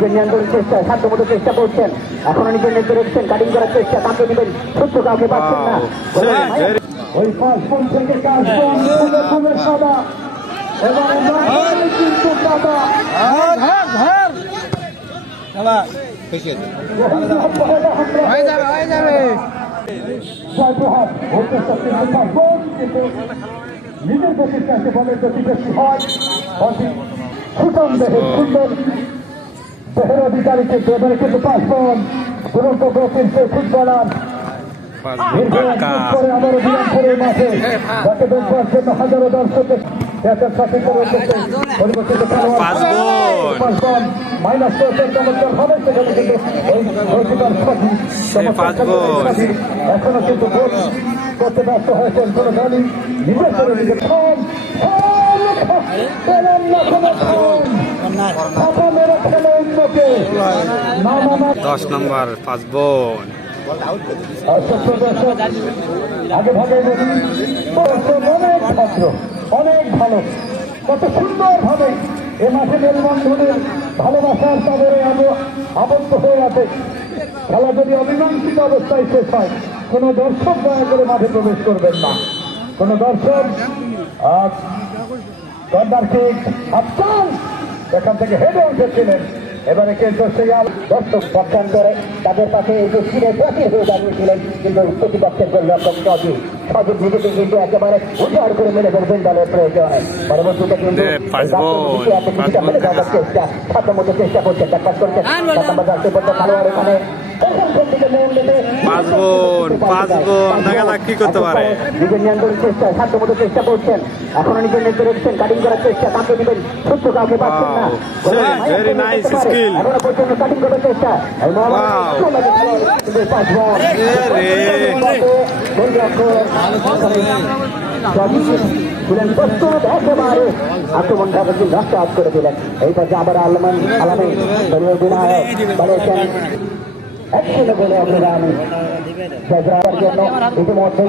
নিজের নিয়ন্ত্রণ চেষ্টা সাধ্যমতো চেষ্টা করছেন, এখনো নিজের নেতৃত্বে রেখেছেন, কাটিং করার চেষ্টা, কামকে দিবেন সূত্র কাউকে পাচ্ছেন না। ওই পাঁচপন থেকে কাশবন সাদা এবারে কিন্তু সাদা নিজের প্রতিষ্ঠানকে বলের গতি বেশি হয়, সুষম দেহের সুন্দর দেহের অধিকারী কিন্তু এবারে কিন্তু পাঁচপন দুরন্ত কিন্তু ফুটবলার করে আবারও বিরামপুরের মাঠে যাকে দেখবার জন্য হাজারো দর্শকের মাইনাস চমৎকার হবে সেখানে কিন্তু এখনো কিন্তু ভোট করতে ব্যস্ত হয়েছেন কোন দলই নিজের করে নিজে 10 নম্বর পাঁচবন আগে ভাগে অনেক ভদ্র, অনেক ভালো, কত সুন্দর ভাবে এ মাঠে মেলবন্ধনের ভালোবাসার তাদের আবদ্ধ হয়ে আছে। খেলা যদি অমীমাংসিত অবস্থায় শেষ হয়, কোন দর্শক দয়া করে মাঠে প্রবেশ করবেন না। কোন দর্শক এখান থেকে হেঁটে উঠেছিলেন, এবারে কিন্তু সেই দর্শক পক্ষান্তরে তাদের পাশে এই যে ফিরে প্রতি হয়ে দাঁড়িয়েছিলেন, কিন্তু প্রতিপক্ষের গোলরক্ষক সজীব নিজেকে কিন্তু একেবারে উদ্ধার করে মেলে ধরবেন দলের প্রয়োজনে। পরবর্তীতে কিন্তু চেষ্টা সাধ্যমতো চেষ্টা করছে, ট্যাক্কাস করছে খেলোয়াড় এখানে কি করতে পারে, নিজের নিয়ন্ত্রণ চেষ্টা সাধ্যমতো চেষ্টা করছেন, এখনো নিজের নেতৃত্বে রেখেছেন, কাটিং করার চেষ্টা, কামকে দিবেন সূত্র কাউকে পাচ্ছেন না। এখনো পর্যন্ত কাটিং করার চেষ্টা ছিলেন প্রস্তুত, একেবারে আক্রমণটাকে রাস্তা আজ করে দিলেন। এই পাশে আবার আলমান আলামে দলীয় অধিনায়ক বলেছেন একশনে বলে অগ্রগামী জন্য ইতিমধ্যে